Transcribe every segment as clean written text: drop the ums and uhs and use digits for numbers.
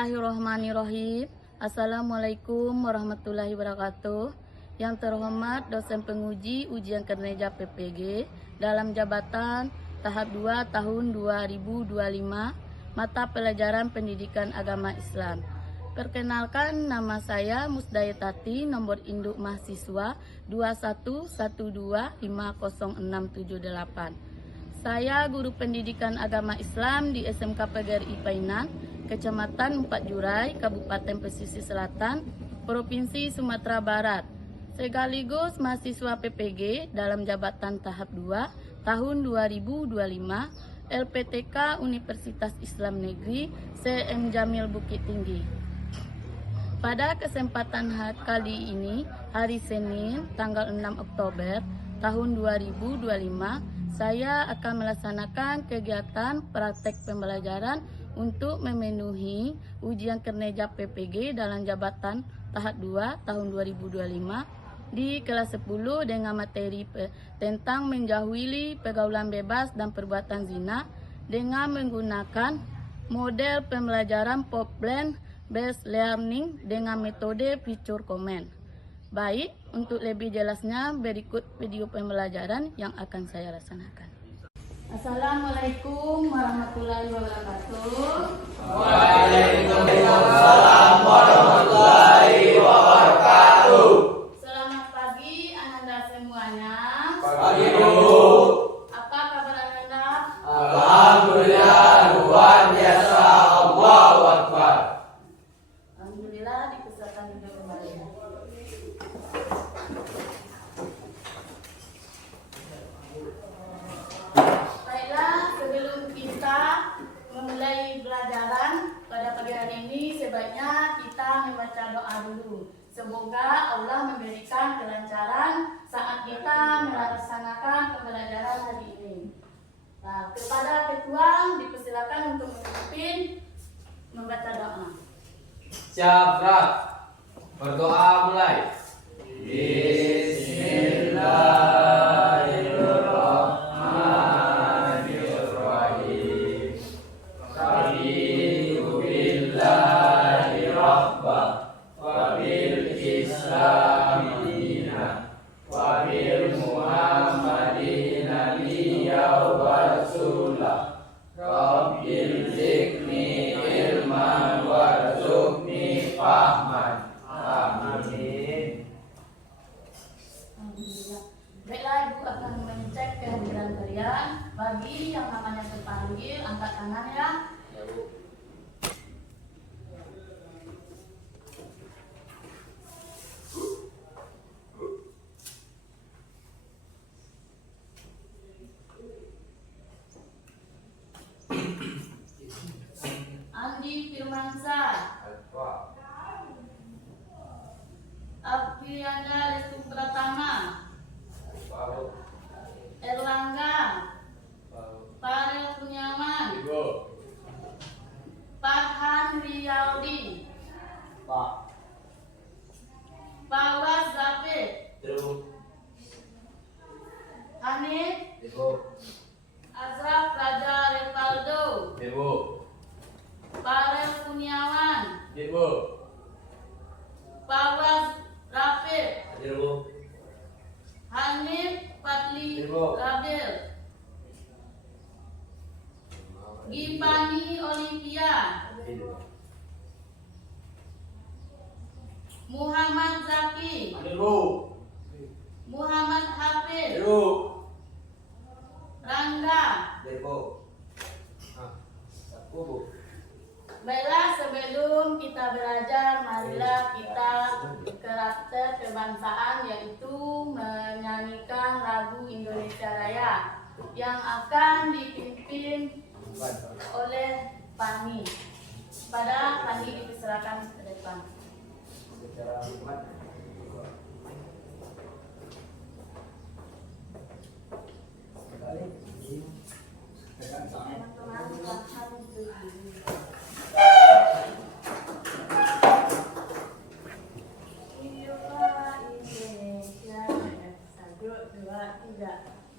Bismillahirrahmanirrahim. Assalamualaikum warahmatullahi wabarakatuh. Yang terhormat dosen penguji ujian kinerja PPG dalam jabatan tahap 2 tahun 2025 mata pelajaran pendidikan agama Islam. Perkenalkan, nama saya Musdayatati, nomor induk mahasiswa 21125068. Saya guru pendidikan agama Islam di SMK PGRI Painan, Kecamatan 4 Jurai, Kabupaten Pesisir Selatan, Provinsi Sumatera Barat. Sekaligus mahasiswa PPG dalam jabatan tahap 2 tahun 2025 LPTK Universitas Islam Negeri CM Jamil Bukit Tinggi. Pada kesempatan kali ini, hari Senin, tanggal 6 Oktober tahun 2025, saya akan melaksanakan kegiatan praktek pembelajaran untuk memenuhi ujian kinerja PPG dalam jabatan tahap 2 tahun 2025 di kelas 10 dengan materi tentang menjauhi pergaulan bebas dan perbuatan zina dengan menggunakan model pembelajaran problem based learning dengan metode feature comment. Baik, untuk lebih jelasnya berikut video pembelajaran yang akan saya laksanakan. Assalamualaikum warahmatullahi wabarakatuh. Waalaikumsalam warahmatullahi wabarakatuh. Selamat pagi Ananda semuanya. Pagi Bu. Apa kabar Ananda? Alhamdulillah luar biasa. Allahu Akbar. Alhamdulillah dipesertakan video kembali. Baiklah, sebelum kita memulai pelajaran pada pagi hari ini, sebaiknya kita membaca doa dulu. Semoga Allah memberikan kelancaran saat kita melaksanakan pembelajaran hari ini. Nah, kepada ketua dipersilakan untuk memimpin membaca doa. Siap, Rak. Berdoa mulai. Bismillahirrahmanirrahim. Raditu billahi rabba wa bil islami dina wa bil muhammadin nabiyya wa rasulah. Rabbil zidni ilman warzuqni fahman. Amin. Alhamdulillah. Baiklah, Ibu akan mengecek kehadiran kalian. Bagi yang namanya terpanggil, angkat tangan ya. Andi Firmansyah, Aprianda Restu Pratama, Erlangga, Farel Kurniawan, Farhan Riyaldi, Fawaz Zafir, Hanif, Azraf Raja Revaldo, Farel Kurniawan, Fawaz Rafiq, Hanif Fadli Rabil, Gipani Olivia, Muhammad Zaki, Muhammad Hafiz, Rangga. Baiklah, sebelum kita belajar, marilah kita karakter kebangsaan, yaitu menyanyikan lagu Indonesia Raya yang akan dipimpin oleh Pani. Pada Pani dipersilakan ke depan.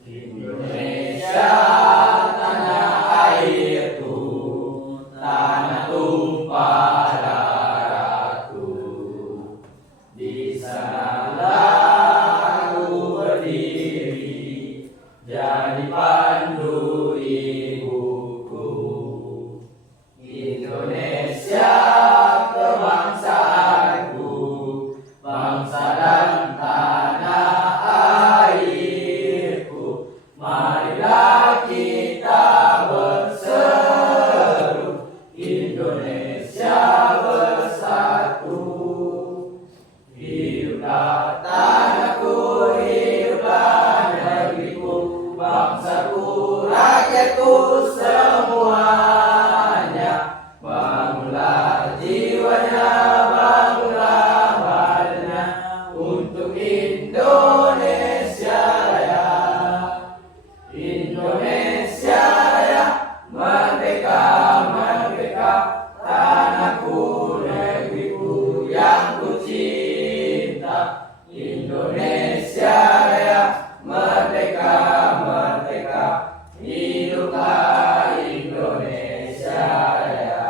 Indonesia tanah airku, tanah tumpah jadi pandu ibuku. Indonesia kebangsaanku, bangsa dan tanah airku. Marilah kita berseru, Indonesia bersatu. Hiduplah tanahku, hiduplah negeriku, bangsaku, rakyatku semuanya. Bangunlah jiwanya, bangunlah badannya untuk Indonesia Raya. Indonesia Raya, merdeka, merdeka, tanahku, negeriku yang ku cinta. Indonesia Raya, merdeka, merdeka, hiduplah Indonesia Raya.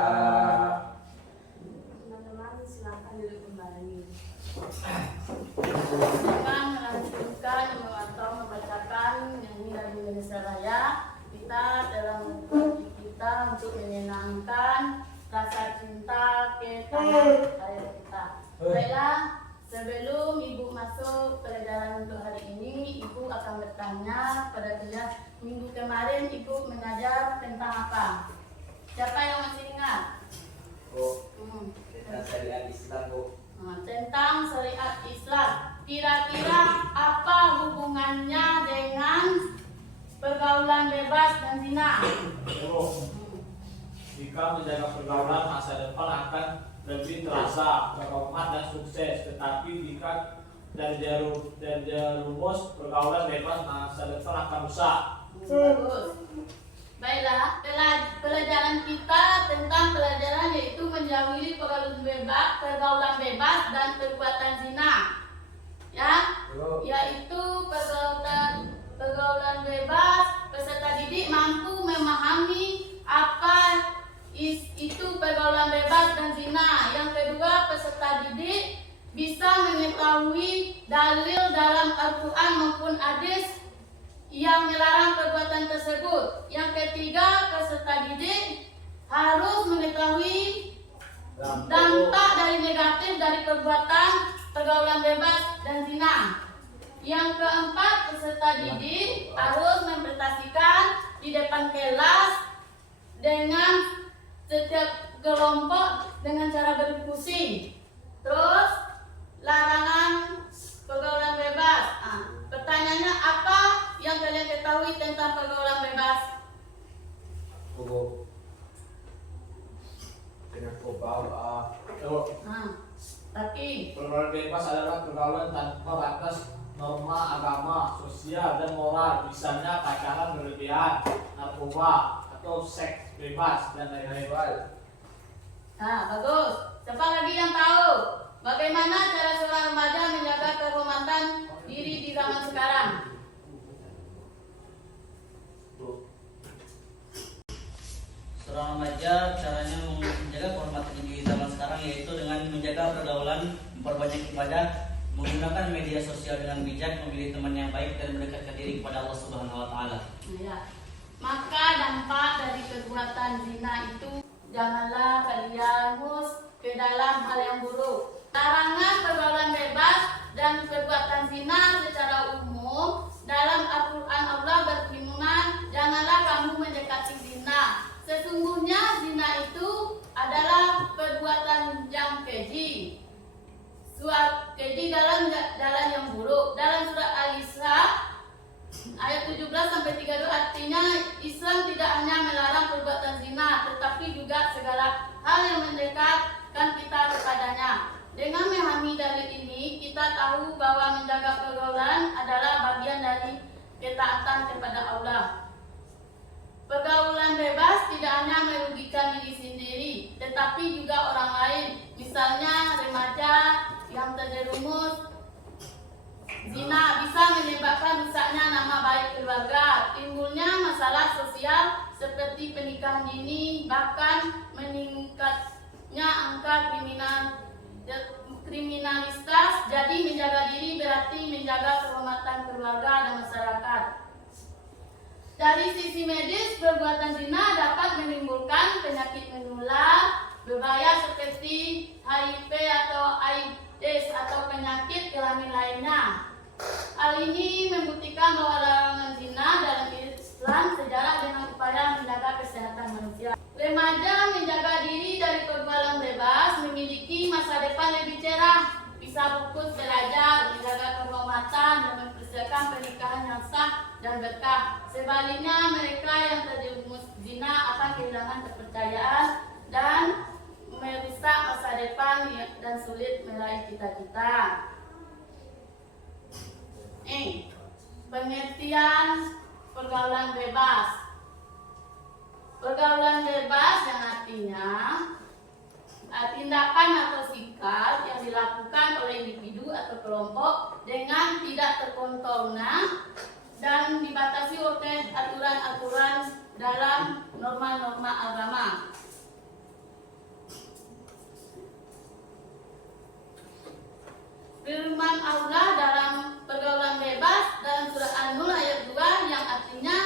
Teman-teman silakan duduk kembali. Dengan melanjutkan atau membacakan nyanyi lagu Indonesia Raya, kita dalam hati kita untuk menyenangkan rasa cinta ke tanah air kita. Baiklah, sebelum Ibu masuk pelajaran untuk hari ini, Ibu akan bertanya pada kalian, minggu kemarin Ibu mengajar tentang apa? Siapa yang masih ingat? Tentang syariat Islam, Bu. Tentang syariat Islam. Kira-kira apa hubungannya dengan pergaulan bebas dan zina? Jika menjaga pergaulan, masa depan akan lebih terasa, terhormat dan sukses. Tetapi jika terjerumus pergaulan bebas, masa depan akan rusak. Bagus. Baiklah, pelajaran kita tentang pelajaran yaitu menjauhi pergaulan bebas dan perbuatan zina. Ya, yaitu pergaulan bebas, peserta didik mampu memahami apa itu pergaulan bebas dan zina. Yang kedua, peserta didik bisa mengetahui dalil dalam Al-Quran maupun hadis yang melarang perbuatan tersebut. Yang ketiga, peserta didik harus mengetahui dampak dari negatif dari perbuatan pergaulan bebas dan zina. Yang keempat, peserta didik harus mempresentasikan di depan kelas dengan setiap kelompok dengan cara berdiskusi. Terus, larangan pergaulan bebas. Pertanyaannya, apa yang kalian ketahui tentang pergaulan bebas? Tapi Pergaulan bebas adalah pergaulan tanpa batas norma agama, sosial, dan moral. Misalnya pacaran berlebihan, narkoba, atau seks bebas, dan lain-lain. bagus. Siapa lagi yang tahu bagaimana cara seorang remaja menjaga kehormatan diri di zaman sekarang? Seorang remaja caranya menjaga kehormatan diri zaman sekarang yaitu dengan menjaga pergaulan, memperbanyak ibadah, menggunakan media sosial dengan bijak, memilih teman yang baik dan mendekatkan diri kepada Allah Subhanahu wa taala. Ya. Maka dampak dari perbuatan zina itu, janganlah kalian ke dalam hal yang buruk. Larangan pergaulan bebas dan perbuatan zina secara umum dalam Al-Quran Allah berfirman, janganlah kamu mendekati zina. Sesungguhnya zina itu adalah perbuatan yang keji. Keji dalam jalan yang buruk. Dalam surat Al-Isra ayat 17-32 artinya Islam tidak hanya melarang perbuatan zina, tetapi juga segala hal yang mendekatkan kita kepadanya. Dengan memahami dalil ini, kita tahu bahwa menjaga pergaulan adalah bagian dari ketaatan kepada Allah. Pergaulan bebas tidak hanya merugikan diri sendiri, tetapi juga orang lain. Misalnya remaja yang terjerumus zina bisa menyebabkan rusaknya nama baik keluarga, timbulnya masalah sosial seperti pernikahan dini, bahkan meningkatnya angka kriminalitas. Jadi menjaga diri berarti menjaga kehormatan keluarga dan masyarakat. Dari sisi medis, perbuatan zina dapat menimbulkan penyakit menular berbahaya seperti HIV atau AIDS atau penyakit kelamin lainnya. Hal ini membuktikan bahwa larangan zina dalam Islam sejalan dengan upaya menjaga kesehatan manusia. Remaja menjaga diri dari pergaulan bebas memiliki masa depan lebih cerah, bisa fokus belajar, menjaga kehormatan, dan mempersiapkan pernikahan yang sah dan berkah. Sebaliknya, mereka yang terjerumus zina akan kehilangan kepercayaan dan merusak masa depan dan sulit meraih cita-cita. Pengertian pergaulan bebas. Pergaulan bebas yang artinya tindakan atau sikap yang dilakukan oleh individu atau kelompok dengan tidak terkontrolnya dan dibatasi oleh aturan-aturan dalam norma-norma agama. Firman Allah dalam pergaulan bebas dalam surah An-Nur ayat 2 yang artinya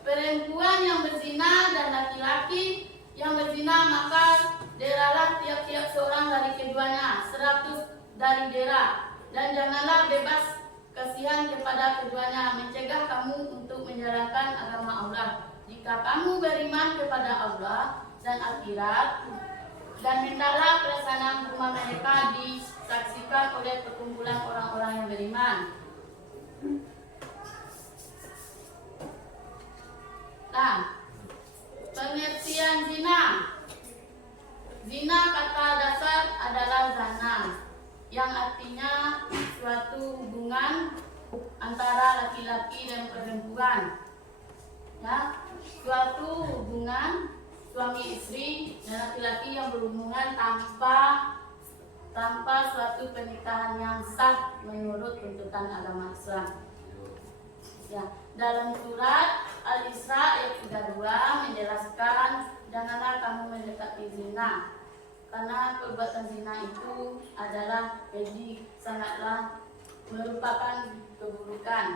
perempuan yang berzina dan laki-laki yang berzina maka deralah tiap-tiap seorang dari keduanya 100 dari dera, dan janganlah bebas kasihan kepada keduanya, mencegah kamu untuk menjalankan agama Allah. Jika kamu beriman kepada Allah dan akhirat, dan hendaklah pelaksanaan rumah mereka disaksikan oleh perkumpulan orang-orang yang beriman. Nah, pengertian zina. Zina kata dasar adalah zana, yang artinya suatu hubungan antara laki-laki dan perempuan. Ya, suatu hubungan suami istri dan laki-laki yang berhubungan tanpa suatu pernikahan yang sah menurut tuntutan agama Islam. Ya, dalam surat Al-Isra ayat 32 menjelaskan janganlah kamu mendekati zina, karena perbuatan zina itu adalah keji, sangatlah merupakan keburukan.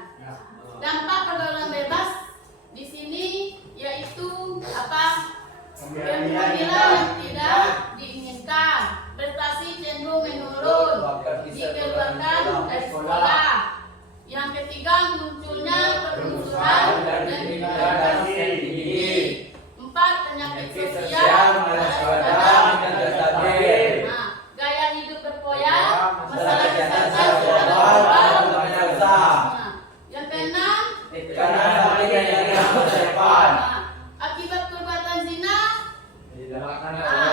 Dampak pergaulan bebas di sini yaitu apa? Pembunuhan yang tidak diinginkan, prestasi cenderung menurun, dikeluarkan dari sekolah. Yang ketiga, munculnya permusuhan dan degradasi tinggi. 4. Penyakit sosial, gaya hidup berpoya, masalah kesehatan yang keenam, akibat perbuatan zina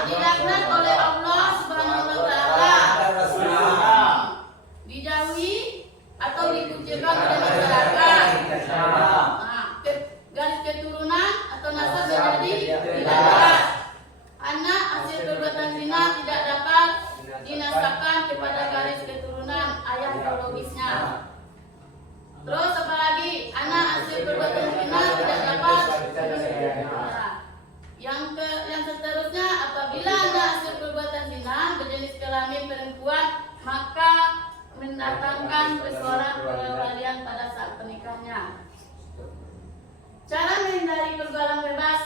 dilaknat oleh Allah Subhanahu wa Ta'ala, dijauhi atau dikucilkan oleh masyarakat. Garis keturunan atau nasab menjadi tidak jelas. Anak hasil perbuatan zina tidak dapat dinasabkan kepada garis keturunan ayah biologisnya. Terus apa lagi? Anak hasil perbuatan zina tidak dapat. Yang seterusnya, apabila anak hasil perbuatan zina berjenis kelamin perempuan, maka mendatangkan persoalan pada saat pernikahannya. Cara menghindari pergaulan bebas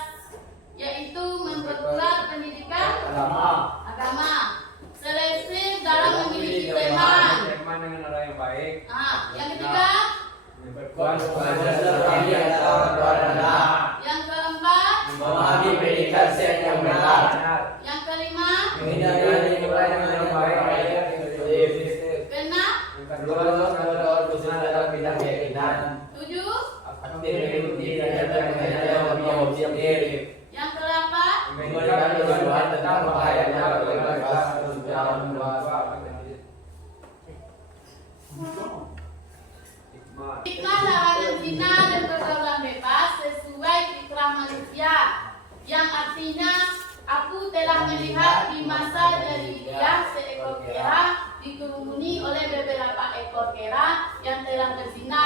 yaitu memperkuat pendidikan agama, selektif dalam memiliki teman dengan orang yang baik. Yang ketiga, yang keempat, memahami pendidikan seks yang benar. Yang kelima, menghindari nilai yang baik. keenam, dalam bidang keyakinan. 7, yang ke-8, memberikan tujuan tentang bahayanya hikmah larangan zina dan pergaulan bebas sesuai fitrah manusia, yang artinya aku telah melihat di masa jahiliyah seekor kera dikerumuni oleh beberapa ekor kera yang telah berzina.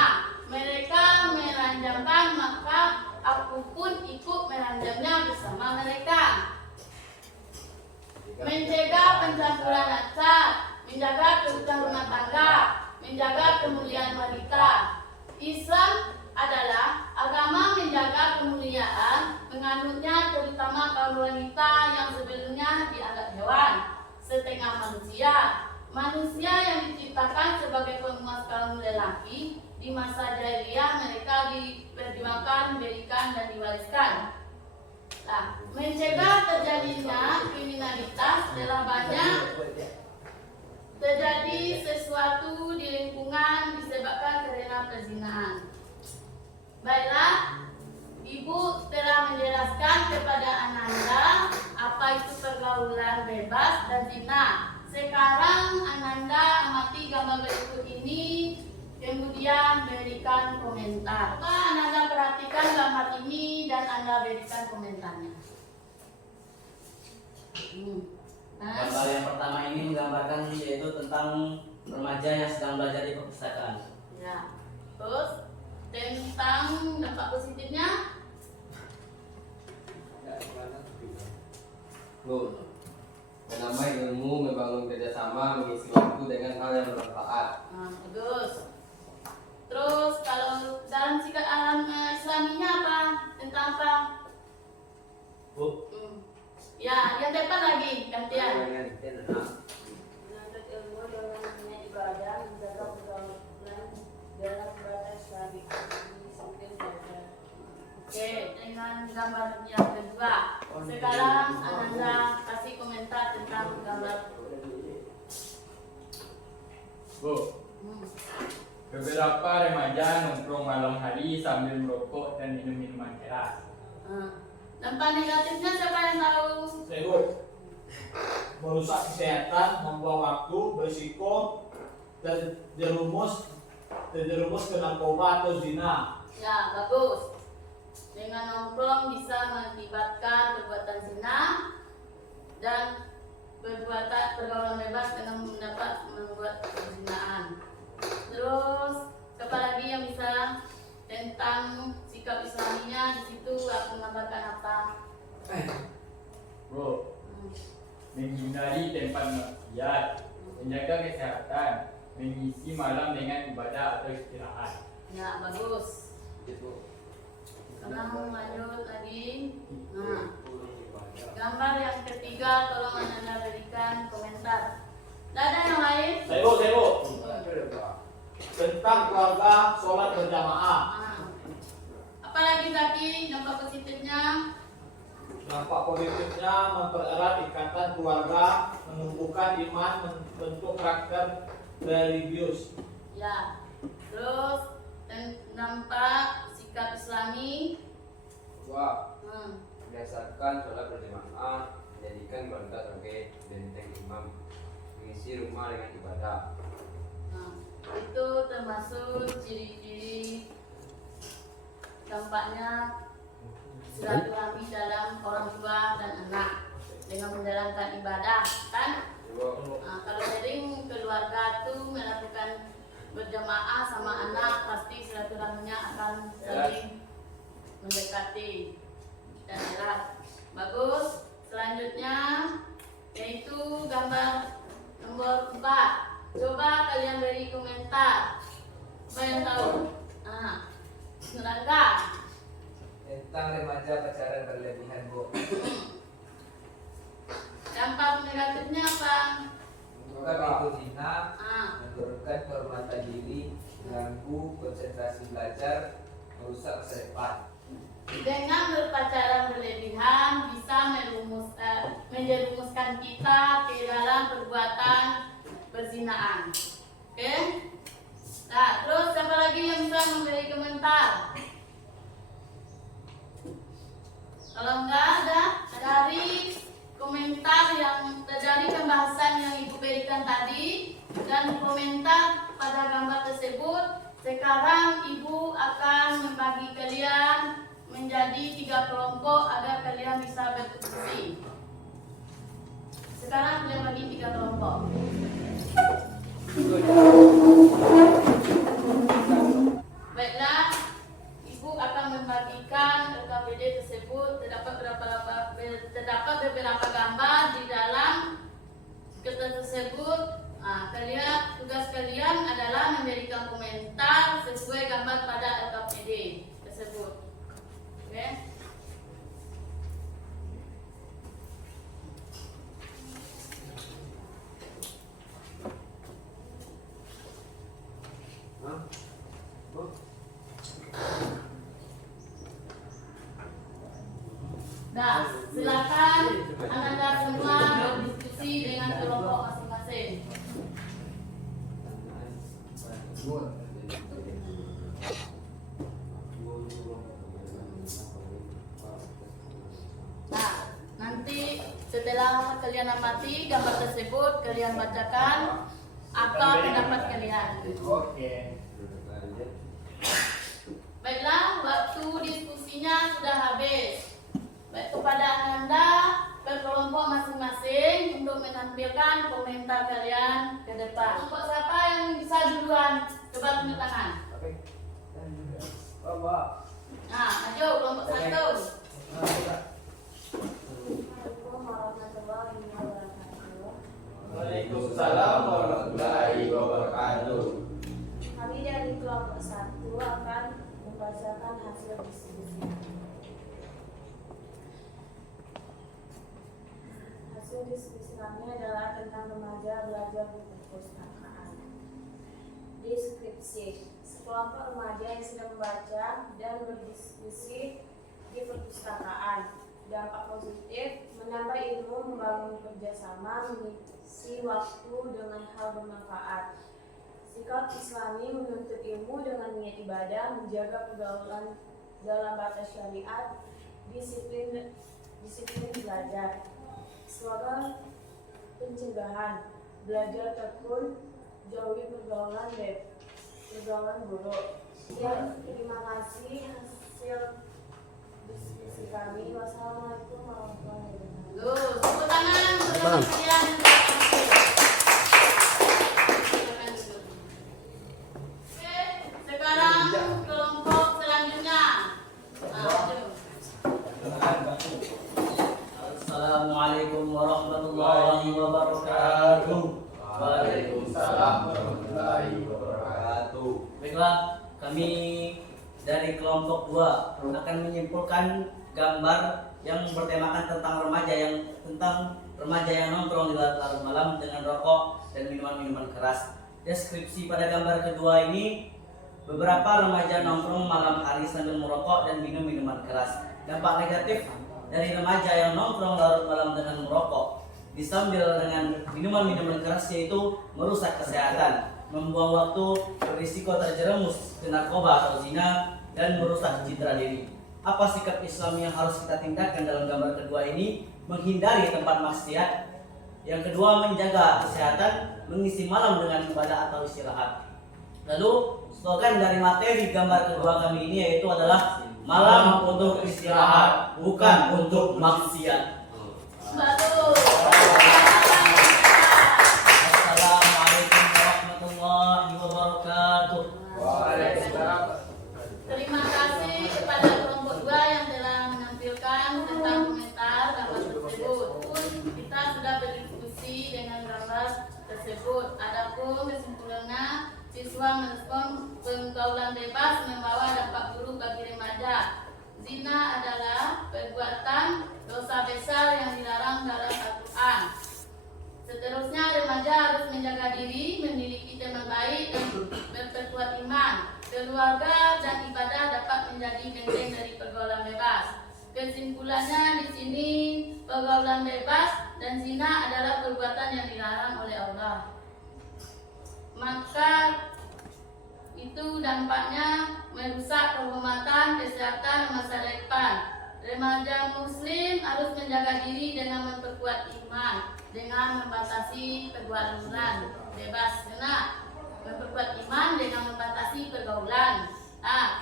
Mereka meranjamkan, maka aku pun ikut meranjamnya bersama mereka. Mencegah pencampuran nasab, menjaga keutuhan rumah tangga, menjaga kemuliaan wanita. Islam adalah agama menjaga kemuliaan dengan manusia. Manusia yang diciptakan sebagai pemuas kaum lelaki, di masa jahiliyah mereka diperjuangkan, diberikan dan diwariskan. Nah, mencegah terjadinya kriminalitas telah banyak terjadi sesuatu di lingkungan disebabkan karena perzinahan. Baiklah, Ibu telah menjelaskan kepada Ananda apa itu pergaulan bebas dan zina. Sekarang Ananda amati gambar berikut ini, kemudian berikan komentar. Ananda perhatikan gambar ini dan Anda berikan komentarnya. Gambar yang pertama ini menggambarkan yaitu tentang remaja yang sedang belajar di perpustakaan. Ya. Terus tentang dampak positifnya. Bu, menambah ilmu, membangun kerjasama, mengisi waktu dengan hal yang bermanfaat. Bagus. Terus kalau dalam sikap alam Islaminya apa? Tentang apa? Bu, Ya, yang depan lagi gantian. Menuntut ilmu dengan punya ibadah, menjaga pergaulan dalam batas syariat, disiplin belajar. Oke, dengan gambar yang kedua. Sekarang Ananda kasih komentar tentang gambar. Bu, beberapa remaja nongkrong malam hari sambil merokok dan minum minuman keras. Dampak negatifnya siapa yang tahu? Sebut merusak kesehatan, membuang waktu, berisiko terjerumus ke narkoba atau zina. Ya, bagus. Dengan nongkrong bisa mengakibatkan perbuatan zina dan pergaulan bebas dengan mendapat membuat perzinaan. Terus apa lagi yang bisa tentang sikap Islaminya di situ aku menggambarkan apa? Bu, menghindari tempat maksiat, menjaga kesehatan, mengisi malam dengan ibadah atau istirahat. Ya, bagus. Sekarang lanjut lagi. Gambar yang ketiga tolong Anda berikan komentar. Tidak ada yang lain? Sebut. Tentang keluarga sholat berjamaah. Apalagi tadi dampak positifnya? Dampak positifnya mempererat ikatan keluarga, menumbuhkan iman, membentuk karakter religius. Ya. Terus dampak sikap Islami. Dua, berdasarkan sholat berjamaah, menjadikan keluarga sebagai benteng imam, mengisi rumah dengan ibadah. Itu termasuk ciri-ciri dampaknya silaturahmi dalam orang tua dan anak dengan menjalankan ibadah, kan? Kalau sering keluarga itu melakukan berjamaah sama anak, pasti silaturahminya akan saling mendekati dan erat. Bagus. Selanjutnya yaitu gambar nomor 4. Coba kalian beri komentar. Apa yang tahu? Neraka. Tentang remaja pacaran berlebihan, Bu. Dampak negatifnya apa? Membuka pintu zina, Ah, menurunkan kehormatan diri, mengganggu konsentrasi belajar, merusak masa depan. dengan berpacaran berlebihan bisa menjerumuskan kita ke dalam perbuatan perzinaan. Oke? Nah, terus siapa lagi yang bisa memberi komentar? Kalau enggak ada, dari komentar yang dari pembahasan yang Ibu berikan tadi dan komentar pada gambar tersebut, sekarang Ibu akan membagi kalian menjadi 3 kelompok agar kalian bisa berdiskusi. Sekarang kalian bagi 3 kelompok. Baiklah, Ibu akan membagikan LKPD tersebut. Terdapat beberapa gambar di dalam kertas tersebut. Tugas kalian adalah memberikan komentar sesuai gambar pada LKPD tersebut. Oke? Nah, silakan Anda semua berdiskusi dengan kelompok masing-masing. Nah, nanti setelah kalian amati gambar tersebut, kalian bacakan apa pendapat kalian. Oke. Baiklah, waktu diskusinya sudah habis. Baik, kepada Anda berkelompok masing-masing untuk menampilkan komentar kalian ke depan. Kelompok siapa yang bisa duluan? Coba tunjuk tangan. Nah, maju kelompok satu. Assalamualaikum warahmatullahi wabarakatuh. Waalaikumsalam warahmatullahi wabarakatuh. Kami dari kelompok 1 akan membacakan hasil diskusi. Hasil diskusi kami adalah tentang remaja belajar di perpustakaan. Deskripsi: sekelompok remaja yang sedang membaca dan berdiskusi di perpustakaan. Dampak positif: menambah ilmu, membangun kerjasama, mengisi waktu dengan hal bermanfaat. Sikap Islami: menuntut ilmu dengan niat ibadah, menjaga pergaulan dalam batas syariat, disiplin belajar. Slogan pencegahan: belajar tekun, jauhi pergaulan buruk. Sekian, terima kasih hasil diskusi kami. Wassalamualaikum warahmatullahi wabarakatuh. Tuh, tepuk tangan untuk kalian. Silakan duduk. Oke, sekarang kelompok selanjutnya. Nah, maju. Assalamualaikum warahmatullahi wabarakatuh. Waalaikumsalam warahmatullahi wabarakatuh. Baiklah, kami dari kelompok 2 akan menyimpulkan gambar yang bertemakan tentang remaja yang nongkrong di larut malam dengan rokok dan minuman-minuman keras. Deskripsi pada gambar kedua ini, beberapa remaja nongkrong malam hari sambil merokok dan minum minuman keras. Dampak negatif dari remaja yang nongkrong larut malam dengan merokok disambil dengan minuman-minuman keras yaitu merusak kesehatan, membuang waktu, berisiko terjerumus ke narkoba atau zina, dan merusak citra diri. Apa sikap Islam yang harus kita tingkatkan dalam gambar kedua ini? Menghindari tempat maksiat. Yang kedua, menjaga kesehatan, mengisi malam dengan ibadah atau istirahat. Lalu slogan dari materi gambar kedua kami ini yaitu adalah malam untuk istirahat, bukan untuk maksiat. Baru. Assalamualaikum warahmatullahi wabarakatuh. Waalaikumsalam. Terima kasih kepada kelompok 2 yang telah menampilkan tentang komentar gambar tersebut. Kita sudah berdiskusi dengan gambar tersebut. Adapun kesimpulannya, siswa merespon pergaulan bebas membawa dampak buruk bagi remaja. Zina adalah perbuatan dosa besar yang dilarang dalam Al-Quran. Seterusnya, remaja harus menjaga diri, memiliki teman baik, dan berperkuat iman. Keluarga dan ibadah dapat menjadi benteng dari pergaulan bebas. Kesimpulannya di sini, pergaulan bebas dan zina adalah perbuatan yang dilarang oleh Allah. Maka itu dampaknya merusak kehormatan, kesehatan, masa depan. Remaja muslim harus menjaga diri dengan memperkuat iman, dengan membatasi pergaulan bebas. Memperkuat iman dengan membatasi pergaulan.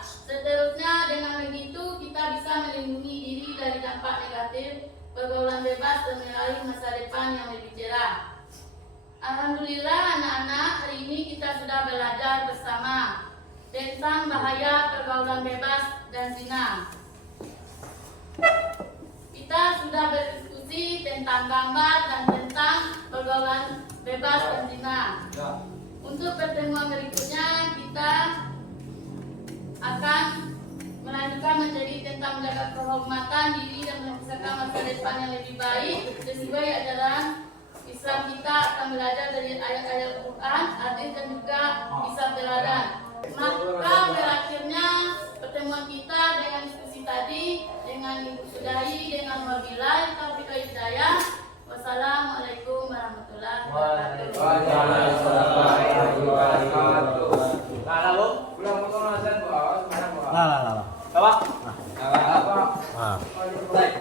Seterusnya, dengan begitu kita bisa melindungi diri dari dampak negatif pergaulan bebas dan meraih masa depan yang lebih cerah. Alhamdulillah anak-anak, hari ini kita sudah belajar bersama tentang bahaya pergaulan bebas dan zina. Kita sudah berdiskusi tentang gambar dan tentang pergaulan bebas dan zina. Untuk pertemuan berikutnya kita akan melanjutkan menjadi tentang menjaga kehormatan diri dan menciptakan masa depan yang lebih baik sesuai ajaran Islam. Kita akan belajar dari ayat-ayat Al-Quran, hadis dan juga kisah teladan. Maka berakhirnya pertemuan kita dengan diskusi tadi dengan dengan Ibu sudahi dengan wabillahi taufiq wal hidayah. Wassalamualaikum warahmatullahi wabarakatuh. Waalaikumsalam warahmatullahi wabarakatuh. Nah, lalu, Pulang potong azan, Bu. Awas, mana, Bu? Lah. Bapak. Apa? Nah. Baik.